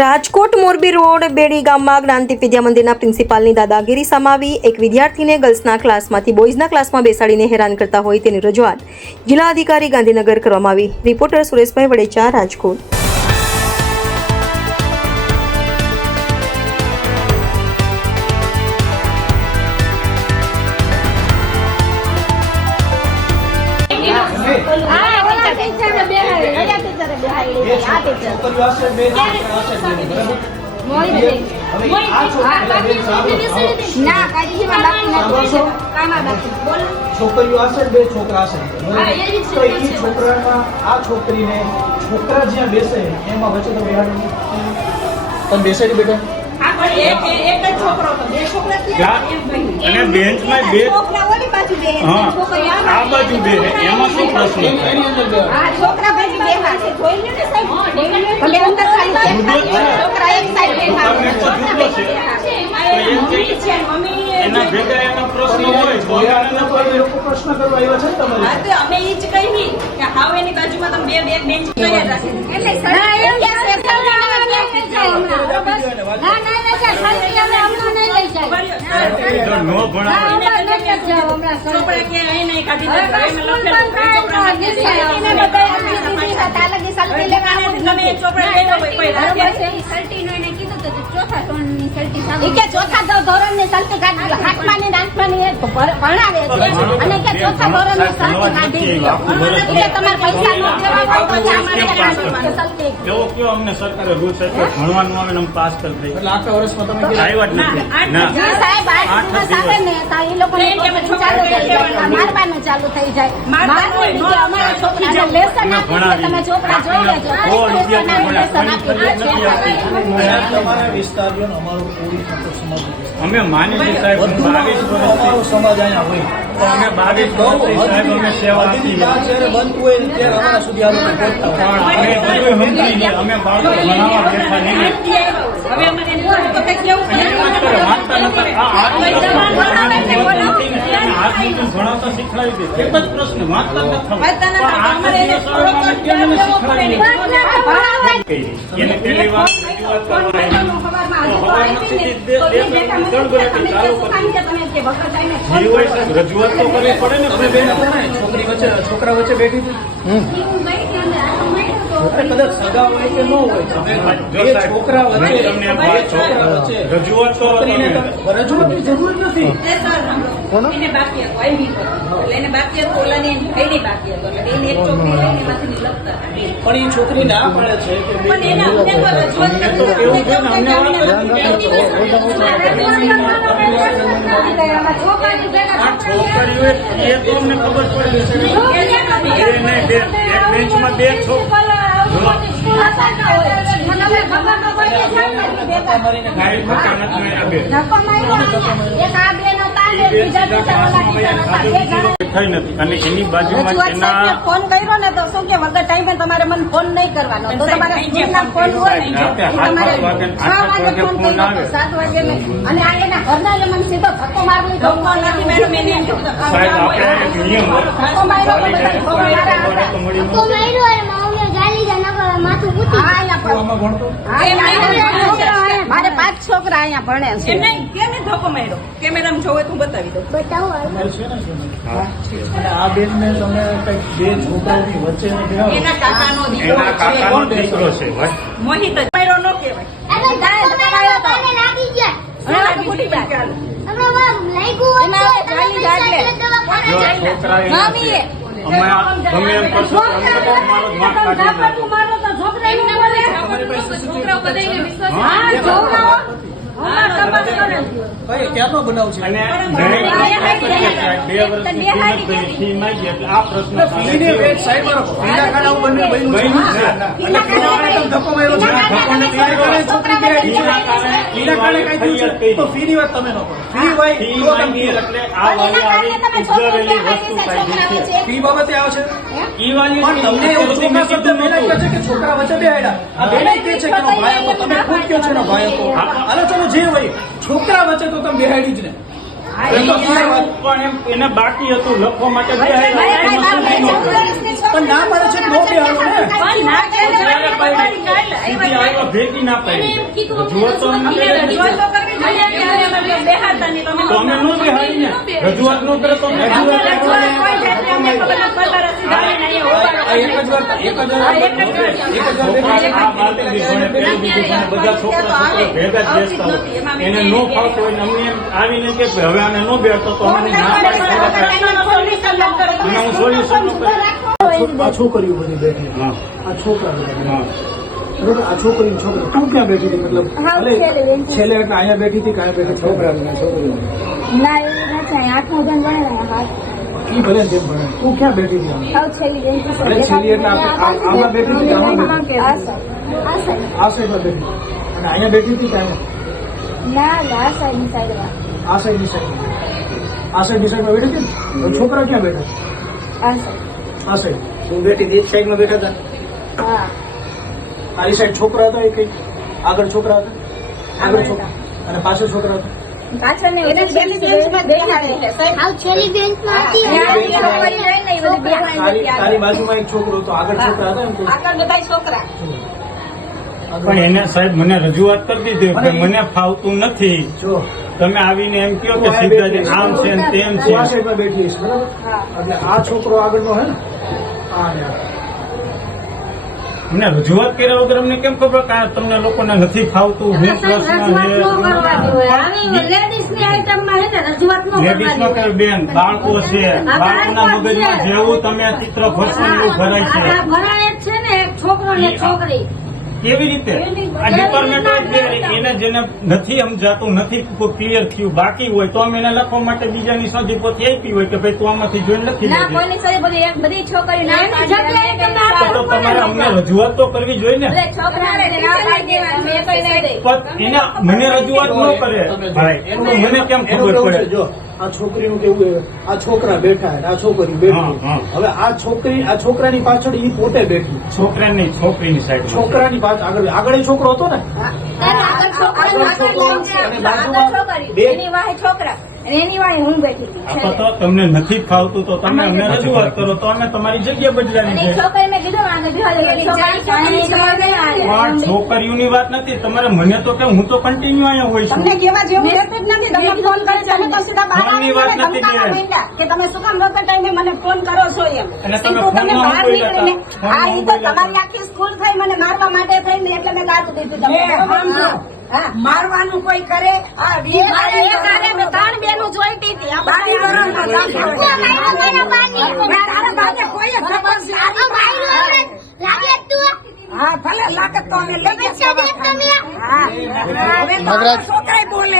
Rajkot Morbi road બેડી ગામમાં જ્ઞાનદીપ વિદ્યા મંદિરના પ્રિન્સિપાલની દાદાગીરી સમાવી એક વિદ્યાર્થીને ગર્લ્સના ક્લાસમાંથી બોયઝના ક્લાસમાં બેસાડીને હેરાન કરતા હોય તેની રજૂઆત જિલ્લા અધિકારી ગાંધીનગર કરવામાં આવી. રિપોર્ટર સુરેશભાઈ વડેચા, રાજકોટ. છોકરીઓ હશે, બે છોકરા હશે, તો એ છોકરામાં આ છોકરીને છોકરા જ્યાં બેસે એમાં વચ્ચે તો બેહાડી તમે બેસાડી બેટા અને બેન્ચમાં બે આ બાજુ બે એમાં શું પ્રશ્ન એના ભેગા એના પ્રશ્ન હોય પ્રશ્ન કરવા આવ્યા છે તમારે અમે એ જ કહી કે હાવ એની બાજુમાં તમે બે બેન્ચ નો ભણાવે ચોથા ધોરણ ની સલટી કાઢી હાથમાં ની નાનપણી ભણાવે છે અને કે ચોથા ધોરણ ની સલટી કાઢી તમારે પૈસા નો દેવા એવો કયો અમને સરકારે રૂલ્સ આપ્યો ભણવાનું આવે ને પાસ કરી દઈએ એટલે આખા વર્ષમાં તમે આવ્યા જ નથી ના સાહેબ આવે ને તો એ લોકો મારવાનું ચાલુ થઈ જાય. અમારા છોકરાને લેસન આપી તમે છોકરા જોઈ લેજો તમારા વિસ્તાર જો અમારો પૂરી સમાજ અમે માની સાહેબ 22 અમારો સમાજ અહીંયા હોય અમે 22 સાહેબ અમે સેવા આપી જ્યારે બનતું હોય ત્યારે અમારા સુધી આ લોકો પહોંચતા હોય અમે બધું સમજીને અમે બાળકો ભણાવવા બેઠા નહીં વાંચતા નથી હાથ મૂકીને ભણાવતા શીખવાડી દે એક જ પ્રશ્ન વાંચતા નથી એને પેલી વાત રજૂઆત તો કરવી પડે ને છોકરી વચ્ચે છોકરા વચ્ચે બેઠી હતી કદાચ સગા હોય કે ન હોય છોકરા વચ્ચે રજૂઆત તો રજૂઆતની જરૂર નથી એને બાકી હતો એને બાકી હતો ઓલાને ભાઈને બાકી હતો એટલે એને એક છોકરી લઈને એમાંથી લખતા પણ એ છોકરી ના પડે છે કે પણ એના અમને તો રજૂઆત છોકરીઓ એ તો અમને ખબર પડે છે એક બેન્ચમાં બે થઈ નથી અને એની બાજુમાં ફોન કર્યો ને તો શું કે વગર ટાઈમે તમારે મને ફોન નહીં કરવાનો તો તમારે ફોન હોય તમારે 6 વાગે ફોન કર્યો 7 વાગે અને આ એના ઘરના મને સીધો ધક્કો મારવી ધક્કો નથી મેડમ એને સાહેબ આપણે એક નિયમ ધક્કો માર્યો માથું મારે 5 છોકરા અહીંયા ભણે છે કેમ ધક્કો માર્યો કેમેરામાં જોવે તો બતાવી દઉં અને આ બેન ને તમે કઈક બે છોકરાઓની વચ્ચે એના કાકાનો દીકરો છે મોહિત માર્યો ન કહેવાય ગમે એમ કરશો ક્યાંનો બનાવ છે અને 2 વર્ષથી આ પ્રશ્ન ફીની વાત તમે નો ફી હોય એટલે આ વાલી આવી ઉજવેલી વસ્તુ કાઢી છે ફી બાબતે આવે છે ઈ વાલી તમને એવું ચોખ્ખા શબ્દ મેં કહે છે કે છોકરા વચ્ચે બેહાડ્યા આ બેને કહે છે કે ભાઈ હતો તમે ખુદ કહો છો ને ભાઈ હતો હાલો ચલો જે હોય છોકરા વચ્ચે તો તમે બેહાડી જ ને પણ એને બાકી હતું લખવા માટે પણ ના પાડે છે નો બેહાડો ને સીધી આવ્યા ભેગી ના પાડી રજૂઆત તો અમને કરે જ રજૂઆત તો નથી. કરવી જોઈએ ને, ત્યારે અમે બેહાડતા નહીં, તમે તો અમે નો બેહાડી ને રજૂઆત નો કરે તો અમે રજૂઆત રજૂઆત કોઈ જાતની અમને ખબર નથી. પંદર રસી ધારીને અહીંયા ઉભા રહો. એક જ વાર છોકરા આ બાળક દીધોને પેલું દીધું છે, બધા છોકરા ભેગા જ બેસતા હોય એને નો ફાવતો હોય ને અમને એમ આવીને કે હવે આને નો બેસતો તો અમે ના પાડી અને હું સોલ્યુશન નો કરી. આ છોકરીઓ બધી બેઠી હા આ છોકરા બધા બેઠા. હા બરોબર આ છોકરી તું ક્યાં બેઠી હતી મતલબ હા, ભલે છેલ્લે બેઠી. છેલ્લે એટલે અહીંયા બેઠી હતી કાંઈ બેઠી છોકરા છોકરી ના એવું નથી, 8મું ધન ભણેલા હાથ ઈ ભલે ને તેમ ભણે તું ક્યાં બેઠી હતી આમ? સાવ છેલ્લી બેન્ચ છે. ભલે છેલ્લી એટલે આમાં બેઠી હતી કે આમાં બેઠી આ સાઈડ. આ સાઈડ. આ સાઈડમાં બેઠી અને અહીંયા બેઠી હતી કે અહીંયા ના ના, આ સાઈડની સાઈડમાં. આ સાઈડની સાઈડ આ સાઈડની સાઈડમાં બેઠી હતી ને? હવે છોકરા ક્યાં બેઠા આ સાઈડ. આ સાઈડ તું બેઠી હતી એક સાઈડમાં બેઠા હતા હા. તારી સાઈડ છોકરા હતા એ કઈ આગળ છોકરા હતા આગળ છોકરા અને પાછળ છોકરા હતા પાછળની એને છેલ્લી બેન્ચમાં જ બેહાડે છે, સાહેબ. હાવ છેલ્લી બેન્ચમાં હતી. ત્યાંથી છોકરી રહી ને એ બધી બેહાડી તારી હતી તારી આગળ. બાજુમાં એક છોકરો હતો આગળ છોકરા હતા ને તો આગળ બધા છોકરા. પણ એને સાહેબ મને રજૂઆત કરી દીધી કે મને ફાવતું નથી જો તમે આવીને એમ કહો કે સીધાજી આમ છે ને તેમ તું આ છે સાઈડમાં બેઠી હશે બરાબર એટલે આ છોકરો આગળનો હે ને આ ને આ. મને રજૂઆત કર્યા વગર અમને કેમ ખબર કે આ તમને લોકોને નથી ફાવતું 20 વર્ષના લેડીઝમાં કઈ બેન બાળકો છે બાળકોના મગજમાં જેવું તમે ચિત્ર ભરશો એવું ભરાય છે કેવી રીતે આ ડિપાર્ટમેન્ટ એને જેને નથી સમજાતું નથી ક્લિયર થયું બાકી હોય તો અમે એને લખવા માટે બીજાની સજીપોથી આપી હોય કે ભાઈ તું આમાંથી જોઈને લખી ના દેજે. કોઈની સાથે બધી છોકરી ના તો તમારે અમને રજૂઆત તો કરવી જોઈએ ને પણ એને મને રજૂઆત ન કરે ભાઈ તો મને કેમ એનું ખબર કેવું છે, પડે જો આ છોકરીનું કેવું છે, આ છોકરા બેઠા અને આ છોકરી બેઠી હા. હવે આ છોકરાની પાછળ ઈ પોતે બેઠી છોકરાની છોકરીની સાઈડ છોકરાની પાછળ આગળ ઈ છોકરો હતો ને એની વાહે છોકરા અને એની વાહે હું બેઠી હતી. તો તમને નથી ફાવતું તો તમે અમને રજૂઆત કરો તો અમે તમારી જગ્યા અને બદલાની એ છે છોકરી મેં કીધું આગળ પણ છોકરીઓની વાત નથી તમારે મને તો કે હું તો કન્ટિન્યુ અહીંયા હોય છું તમને કેવા જેવું રહેતું જ નથી. તમને ફોન કરે છે, અમે તો સીધા બહાર ફોનની વાત આવીને નથી ધમકાવવા બેન. માંડ્યા કે તમે શું કામ વગર ટાઈમે મને ફોન કરો છો એમ. અને તમે સીધું તમે ફોનમાં બહાર હું બોલ્યા નીકળીને હતા? આ ઈ તો ફોનમાં તમારી આખી સ્કૂલ થઈ મને મારવા માટે થઈને એટલે મેં ગાતું દીધું તમને. હા, મારવાનું કોઈ કરે આ વી મારે મેં 3 બેનો જોઈતી હતી. આ બારી વરણનો દાખલો છે. તારા બાને કોઈએ ખબર છે? હા ભલે લાગત તો અમે લઈ જશે. હા હવે તો છોકરાય બોલે